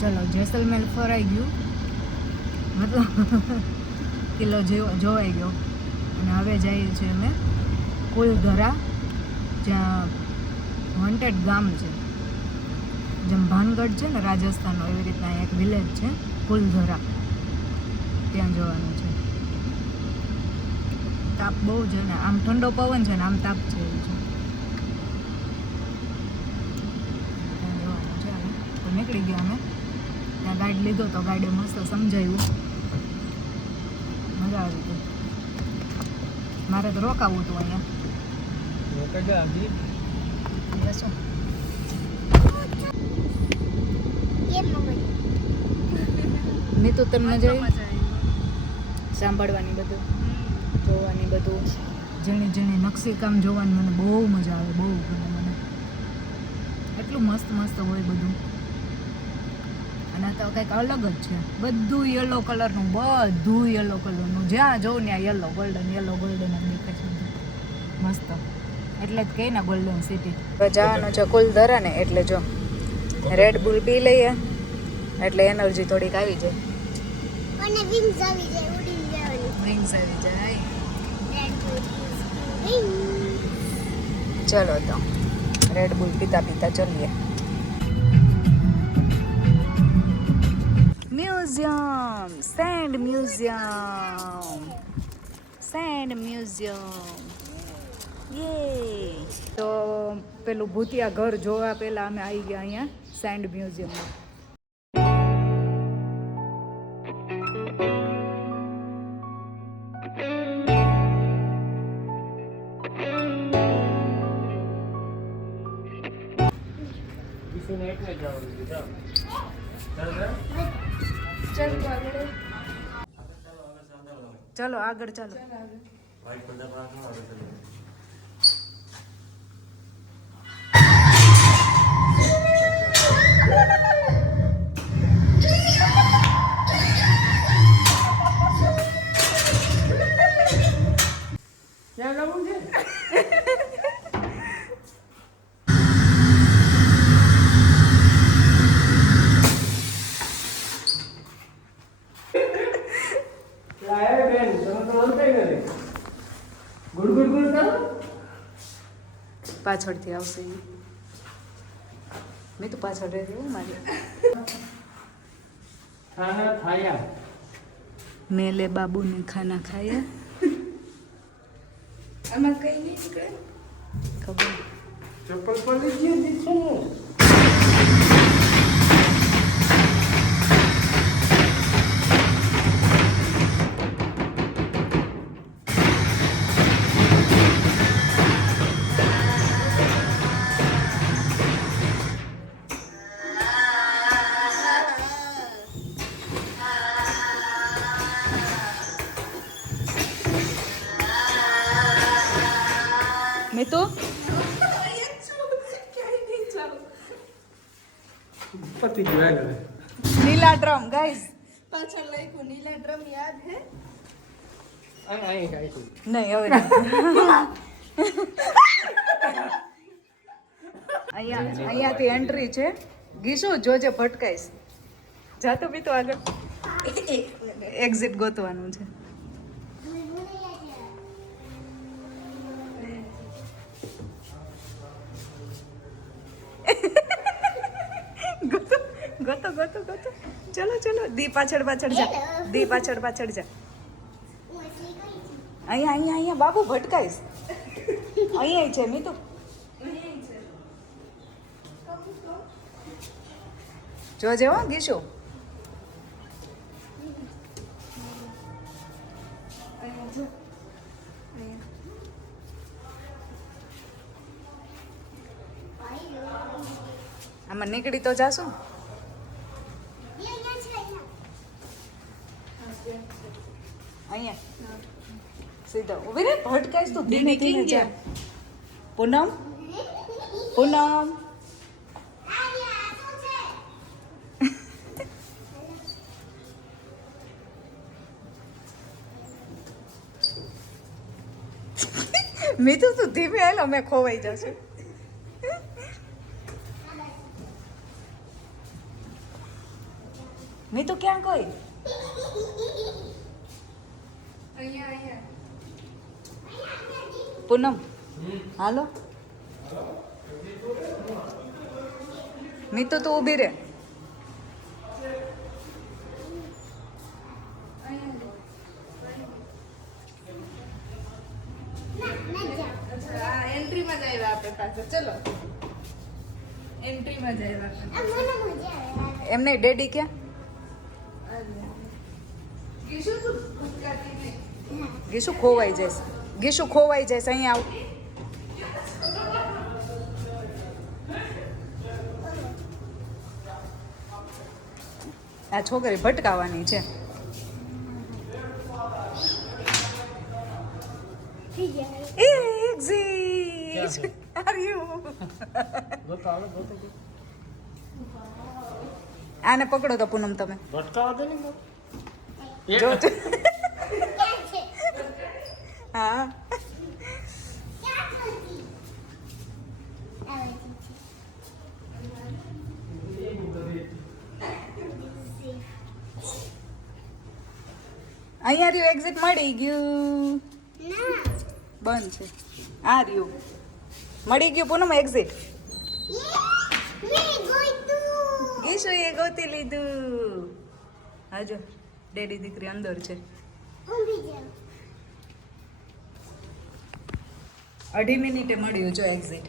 ચલો જેસલમેર ફરાઈ ગયું, મતલબ કિલ્લો જોવાઈ ગયો. અને હવે જઈએ છીએ અમે કુલધરા, જ્યાં વોન્ટેડ ગામ છે. જેમ ભાનગઢ છે ને રાજસ્થાનનો, એવી રીતના એક વિલેજ છે કુલધરા, ત્યાં જવાનું છે. તાપ બહુ છે ને, આમ ઠંડો પવન છે ને આમ તાપ છે એવું છે. ત્યાં જવાનું છે હવે. તો નીકળી ગયા અમે. ત્યાં ગાઈડ લીધો તો ગાઈડે મસ્ત સમજાવ્યું, મજા આવી ગઈ. મારે તો રોકાવું હતું અહીંયા. શું મેં તો તમને જોઈ સાંભળવાની, બધું જોવાની, બધું ઝીણી ઝીણી નકશીકામ જોવાની મને બહુ મજા આવે, બહુ ગમે મને. એટલું મસ્ત મસ્ત હોય બધું. અને તો કંઈક અલગ જ છે બધું. યલો કલરનું, બધું યલો કલરનું, જ્યાં જોઉં ત્યાં યલો ગોલ્ડન જ દેખાય છે. મસ્ત, એટલે જ કહે ને ગોલ્ડન સિટી. જવાનું છે કુલધરા ને, એટલે જો રેડ બુલ પી લઈએ એટલે એનર્જી થોડીક આવી જાય. અને વિંગ્સ આવી જાય, ઉડી જવાની. વિંગ્સ આવી જાય. Wings. ચલો તો રેડ બુલ પીતા પીતા ચલીએ. Museum, sand museum, sand museum. Yay! તો પેલું ભૂતિયા ઘર જોવા પહેલા અમે આવી ગયા અહીંયા સેન્ડ મ્યુઝિયમમાં. ચલો આગળ ચાલો. પાછળથી આવશે ઈ. મેં તો પાછળ રહી ગયું મારી. ખાના ખાયા, મેલે બાબુ ને ખાના ખાયા. આમાં કઈ નહીં નીકળે. ખબર ચપ્પલ પડી ગઈ દીધો. મેં તો પતી ગયો આગળ. નીલા ડ્રમ ગાઈસ. પાછળ લખ્યું નીલા ડ્રમ યાદ હે? અહીં કાંઈ નહીં હવે નહીં. અહીંયાથી એન્ટ્રી છે. ગીસુ જોજે ભટકાઈશ. જાતો બી તો આગળ એક્ઝિટ ગોતવાનું છે. ગોતો ગોતો ગોતો. ચલો ચલો, દી પાછળ પાછળ જા. દી પાછળ પાછળ જા. અહીંયા અહીંયા અહીંયા બાબુ ભટકાઈશ. અહીંયા છે મીતુ. જોજે હો ગીશુ. આમાં નીકળી તો જાશું. અહીંયા સીધા ઉભી રે. ભટકાઈશ તો ધીમે ધીમે જા. પૂનમ પૂનમ મીઠું તું ધીમે હાલો, મેં ખોવાઈ જશું. મેં તો ક્યાં કોઈ પૂનમ હાલો મીતુ તું ઊભી રે એન્ટ્રીમાં જ આવ્યા આપણે પાછા ચલો એન્ટ્રીમાં જ આવ્યા એમને ડેડી ક્યાં કીશું તું ભટકાતી નહીં ગીશુ ખોવાઈ જઈશ ગીશુ ખોવાઈ જઈશ અહીંયા આવ આ છોકરી ભટકાવાની છે Exit! Are you? આને પકડો તો પૂનમ તમે ભટકાવા દે ને જો હા અહીંયા રહ્યું એક્ઝિટ મળી ગયું બંધ છે આ રહ્યું મળી ગયું પૂનમ એક્ઝિટ ગીશુ એ ગોતી લીધું હાજો ડેડી દીકરી અંદર છે 2.5 મિનિટે મળ્યું જો એક્ઝિટ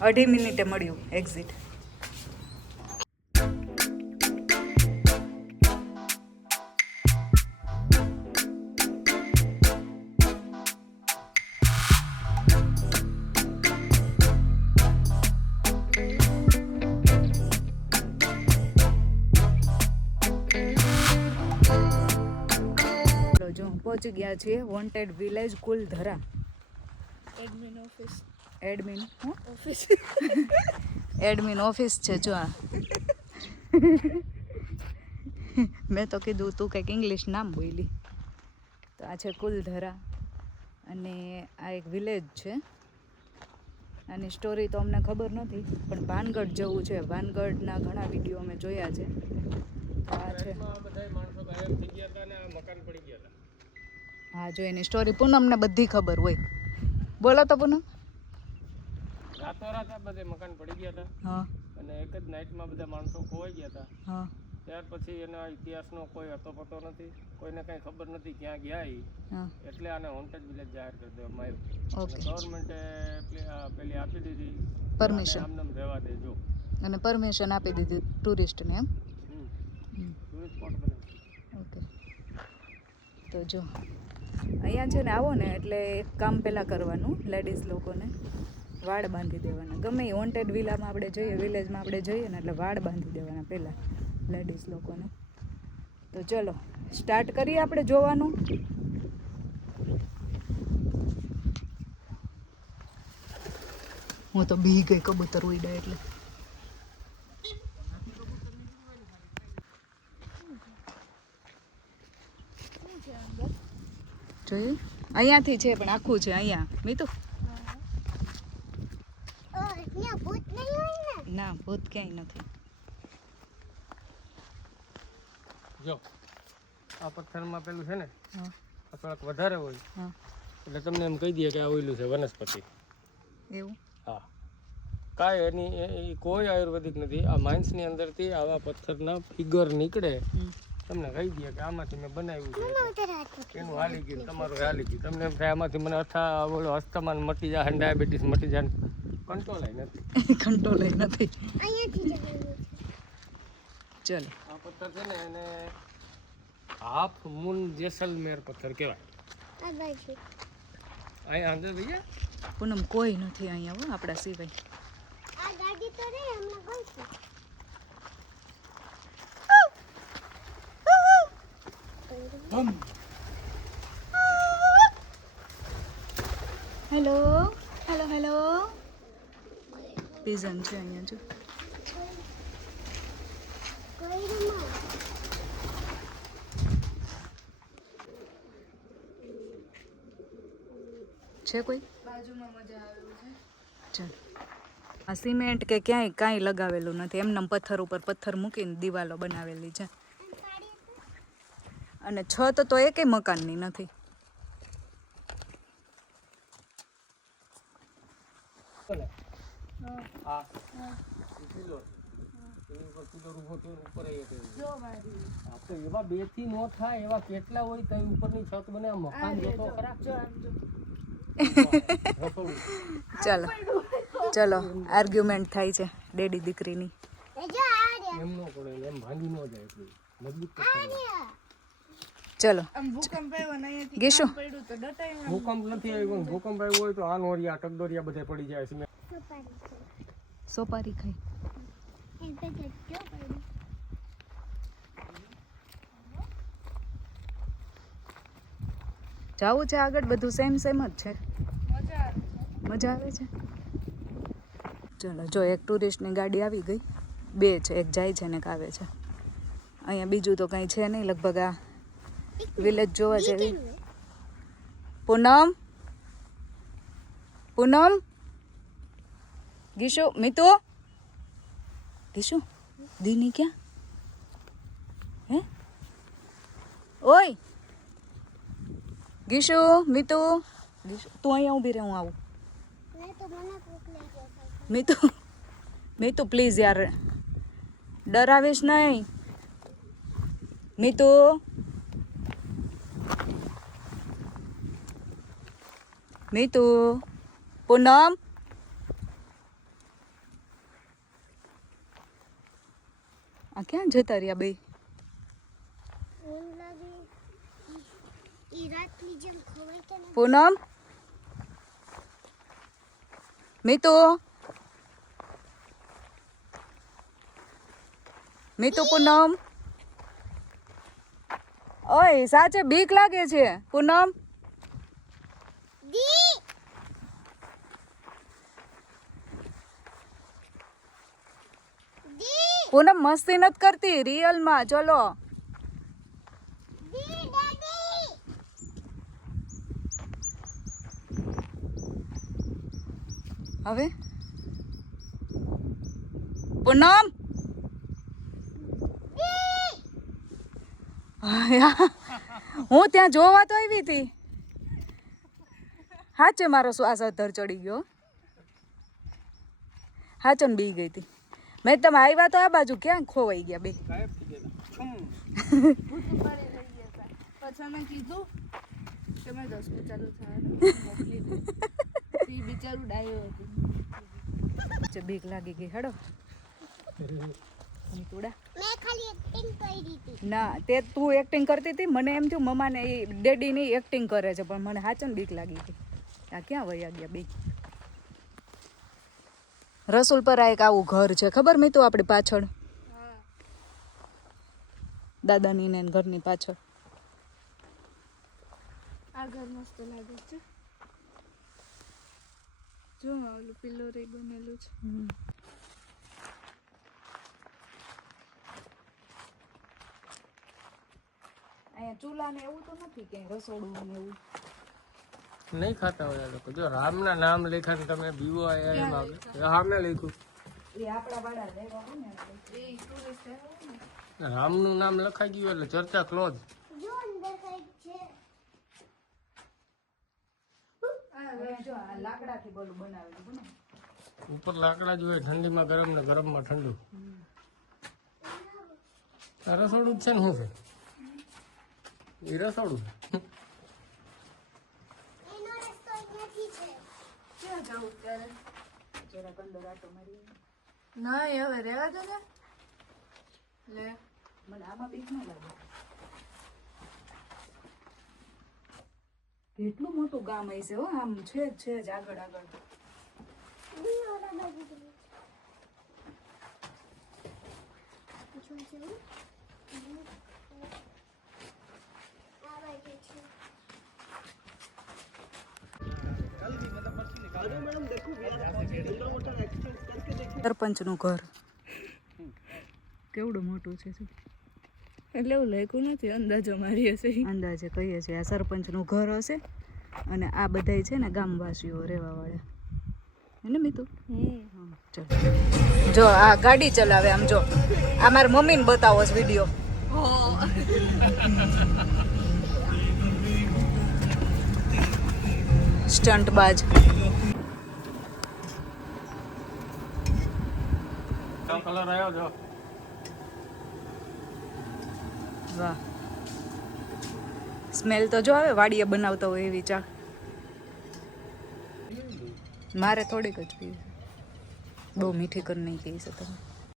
2.5 મિનિટે મળ્યું એક્ઝિટ જો પહોંચી ગયા છીએ wanted village Kuldhara admin office admin office admin office છે જો આ મેં તો કીધું તું કંઈક ઇંગ્લિશ નામ બોલી તો આ છે કુલધરા અને આ એક વિલેજ છે આની સ્ટોરી તો અમને ખબર નથી પણ ભાનગઢ જવું છે ભાનગઢના ઘણા વિડીયો અમે જોયા છે તો આ છે હા જો એની સ્ટોરી પૂનમને બધી ખબર હોય બોલો તો પૂનમ રાતોરાત આ બધે મકાન પડી ગયા હતા હા અને એક જ નાઇટમાં બધા માણસો ખોવાઈ ગયા હતા હા ત્યાર પછી એના ઇતિહાસનો કોઈ હતો પતો નથી કોઈને કાંઈ ખબર નથી ક્યાં ગયા એ હા એટલે આને હોન્ટેડ વિલેજ જાહેર કરી દેવામાં ઓકે આવ્યું ગવર્મેન્ટે પેલી આપી દીધી પરમિશન આમને આમ રહેવા દેજો અને પરમિશન આપી દીધી ટુરિસ્ટને એમ ટુરિસ્ટ સ્પોટ બનાવ્યું ઓકે તો જો અહીંયા છે ને આવો ને એટલે એક કામ પહેલાં કરવાનું લેડીઝ લોકોને વાળ બાંધી દેવાના ગમે એ વોન્ટેડ વિલામાં આપણે જઈએ વિલેજમાં આપણે જઈએ ને એટલે વાળ બાંધી દેવાના પહેલાં લેડીઝ લોકોને તો ચલો સ્ટાર્ટ કરીએ આપણે જોવાનું હું તો બી ગઈ કબૂતર ઉડ્યા એટલે જોયું અહીંયાથી છે પણ આખું છે અહીંયા મીતુ ના ભૂત ક્યાંય નથી જો આ પથ્થરમાં પેલું છે ને હા આ થોડાક વધારે હોય હા એટલે તમને એમ કહી દઈએ કે આ ઓઈલું છે વનસ્પતિ એવું હા કાંઈ એની કોઈ આયુર્વેદિક નથી આ માઇન્સની અંદરથી આવા પથ્થરના ફિગર નીકળે તમને કહી દઈએ કે આમાંથી મેં બનાવ્યું છે એનું હાલી ગયું તમારું હાલી ગયું તમને એમ થાય આમાંથી મને ઓલો હસ્તમાન મટી જાય ડાયાબિટીસ મટી જાય કંટ્રોલ નથી કંટ્રોલ નથી ચલો આ પથ્થર છે ને એને હાફ મૂન જેસલમેર પથ્થર કહેવાય અહીંયા અંદર ભૈયા પૂનમ કોઈ નથી અહીંયા હો આપણા સિવાય હેલો હેલો હેલો પિઝન છે અહીંયા જો છે કોઈ બાજુમાં મજા આવ્યું છે ચાલ આ સિમેન્ટ કે ક્યાંય કાંઈ લગાવેલું નથી, એમને પથ્થર ઉપર પથ્થર મૂકીને દિવાલો બનાવેલી છે. અને છત તો એકેય મકાનની નથી. હા પિલર એની ઉપર પિલર ઊભો થયો ને ઉપર એ કર્યું. હા તો એવા 2 થી નો થાય એવા કેટલા હોય તો ઉપરની છત બને આ મકાન જોતો ખરા. રસોડું. ચલો આર્ગ્યુમેન્ટ થાય છે ડેડી દીકરીની. એમ નો પડે એમ ભાંગી નો જાય એટલું મજબૂત પથ્થર. ચલો ગીશુ ભૂકંપ નથી આવ્યો. ભૂકંપ આવ્યો હોય તો આ નોરિયા ટકડોરિયા બધે પડી જાય છે. સોપારી ખાઈ. જાવું છે આગળ, બધું સેમ જ છે. મજા આવે છે. ચલો જો એક ટુરિસ્ટની ગાડી આવી ગઈ, 2 છે, એક જાય છે ને એક આવે છે. અહીંયા બીજું તો કંઈ છે નહીં, લગભગ આ વિલેજ જોવા જેવી. પૂનમ ગીશુ મિતુ ગીશુ દીની ક્યાં હે? ઓય ગીશુ મિતુ તું અહીંયા ઊભી રહે, હું આવું. મિતુ પ્લીઝ યાર, ડરાવીશ નહીં. મિતુ પૂનમ આ ક્યાં જતા રહ્યા બે? પૂનમ મિતુ પૂનમ ઓય સાચે બીક લાગે છે પૂનમ. પૂનમ મસ્તી નથી કરતી, રિયલમાં. ચલો હવે પૂનમ હું ત્યાં જોવા તો આવી હતી. હાચે મારો શ્વાસ અધર ચડી ગયો. હાચન બી ગઈ હતી. મેં તમે આવ્યા તો આ બાજુ ક્યાં ખોવાઈ ગયા બે? પછી મેં કીધું કે મેં 10 ચાલુ થાય બિચારું ડાયો હતું. બીક લાગી ગઈ. હેડો નીતુડા. મેં ખાલી એક્ટિંગ કરી હતી. ના તે તું એક્ટિંગ કરતી હતી, મને એમ થયું મમ્માને એ ડેડીની એક્ટિંગ કરે છે, પણ મને હાચન બીક લાગી ગઈ. આ ક્યાં વયા ગયા બે? રસુલપરા એક આવું ઘર છે ખબર મેં તો આપણી પાછળ, દાદાની ને ઘરની પાછળ. આ ઘર મસ્ત લાગે છે. જો ઓલું પિલ્લોરે બનેલું છે. અહીંયા ચૂલા ને એવું તો નથી ક્યાંય, રસોડું ને એવું નહીં ખાતા હોય આ લોકો. જો રામના નામ લેખા ને તમે બીવો આયા એમ આવે. રામે લખ્યું, એ આપણા વાળા લેવા હોય ને એ ટુરિસ્ટ આવ્યો ને. રામનું નામ લખાઈ ગયું એટલે ચર્ચા ક્લોઝ. જો અંદર કઈક છે. જો આ લાકડાથી બોલું બનાવેલું ને. ઉપર લાકડા જ હોય, ઠંડીમાં ગરમ ને ગરમમાં ઠંડુ. આ રસોડું જ છે ને શું છે? એ રસોડું. એનો રસ્તો અહીંયાથી છે. ક્યાં જાવું ત્યારે? જરા અંદર આટો મારી. નહીં હવે રહેવા દો ને. લે મને આમાં બીક ન લાગે. કેટલું મોટું ગામ હશે હો, આમ છે જ આગળ આગળ. સરપંચનું ઘર કેવડું મોટું છે? એટલે એવું લાગ્યું નથી, અંદાજો મારી હશે. અંદાજે કહીએ છીએ આ સરપંચનું ઘર હશે, અને આ બધાય છે ને ગામવાસીઓ રહેવા વાળા. હે ને મીતુ? હા. ચલો. જો આ ગાડી ચલાવે આમ જો આ મારી મમ્મીને બતાવો છે વિડીયો. સ્ટન્ટ બાજ. કલર આવ્યો જો. વાહ સ્મેલ તો જો આવે વાડીએ બનાવતા હોય એવી ચા. મારે થોડીક જ પીવી, બહુ મીઠી કરી નહીં કહી છે તમે.